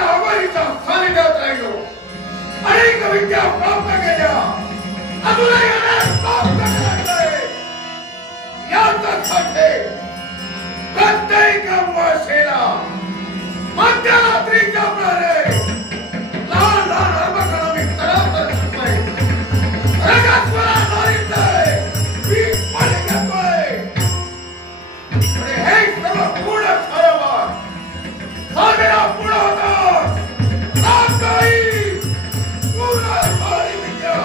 त्या अगोदरच्या सानिध्यात राहिलो अनेक विद्या प्राप्त केल्या अजूनही अनेक प्राप्त करायचंय यासाठी प्रत्येक अमावास्येला मध्यरात्रीच्या प्रहरे लहान लहान अर्भकाला मी तडाप करतोय रगस्वरा नारीतोय मी पण घेतोय आणि हे सर्व पूर्ण ठरवा सागरा पूर्ण होतं रामदाई पूर्ण सारी विद्या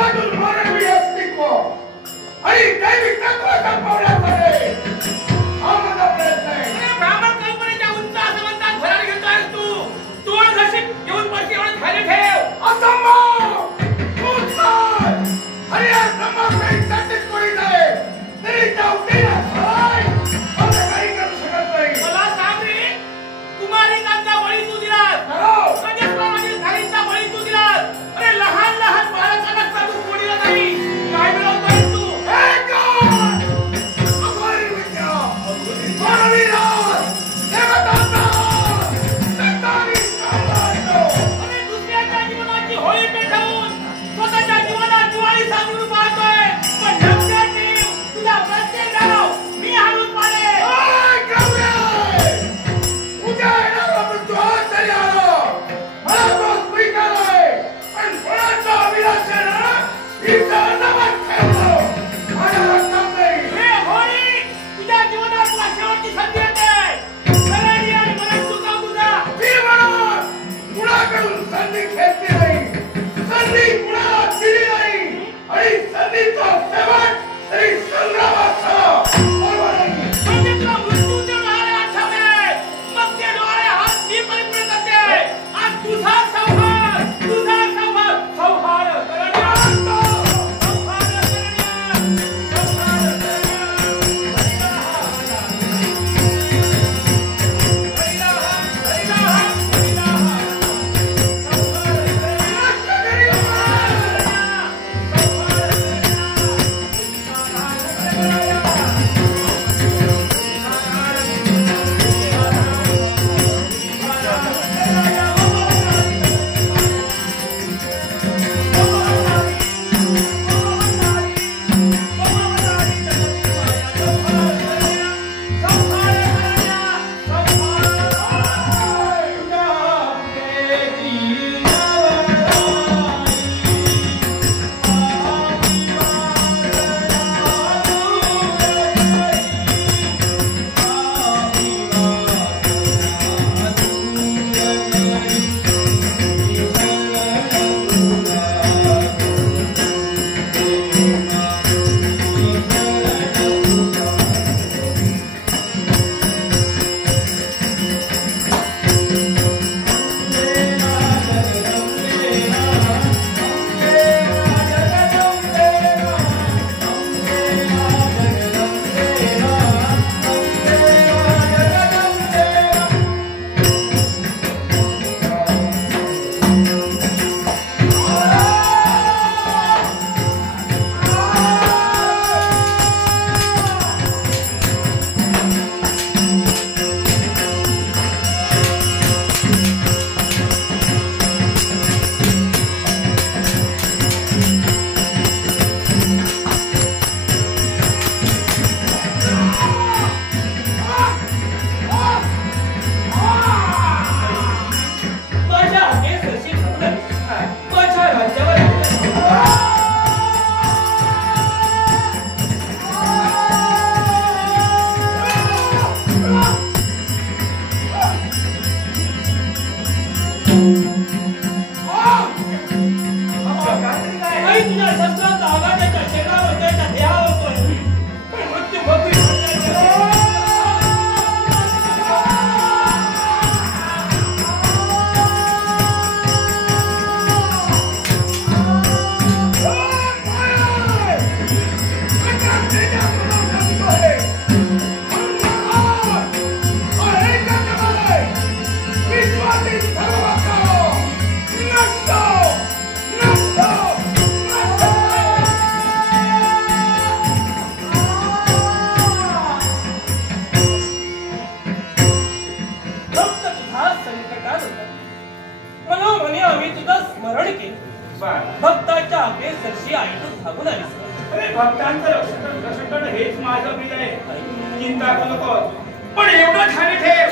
तत्वातून मानवी अस्तित्व आणि दैविक तत्व संपवण्यामध्ये हा माझा प्रयत्न आहे. ब्राह्मण कल्पनेच्या उंच आसमंतात भरारी घेतोयस तू नशीब घेऊन पडते एवढं खाली ठेव. असंभव अरे या ब्रह्माकडे तसेच कोणी नाही तरी जाऊतेला काय असं काही करू शकत नाही. मला सांग रे कुमारिकांचा बळी तू दिलास राजस्थानातील धारींचा बळी तू दिलास. अरे लहान लहान बालकांना तू कोणीला नाही काय मिळवतोय तू. दुसऱ्याच्या जीवनाची होळी पेटवून स्वतःच्या जीवनात दिवाळी साजून पाहतोय. पण लक्षात ठेव तुझा प्रत्येक डाव मी हाणून पाडेन. उद्या येणारा मृत्यू आज तरी आला मला तो स्वीकार आहे. पण कोणाचा अभिलाष आहे ना हिचा नमन ठेवतो माझ्या रक्तात नाही. हे होळी तुझ्या जीवनात तुला शेवटची संधी येते. सरळी आणि मनात चुकाव तुझा. ती म्हणून कुणाकडून संधी घेतली नाही संधी कुणाला दिली नाही आणि संधीचा सेवन तरी संग्रामाचा बरोबर आहे. म्हणजे तुला मृत्यूचे डोळे आठवले मग ते डोळे हात मी परिपूर्ण करते. आज तुझा संहार संहार करण्या भक्ताच्या अपेक्षेशी ऐकून थांबून आलीस. अरे भक्तांचं रक्षण हेच माझं बिल आहे. चिंता करू नको. पण एवढं ठाणे ठेव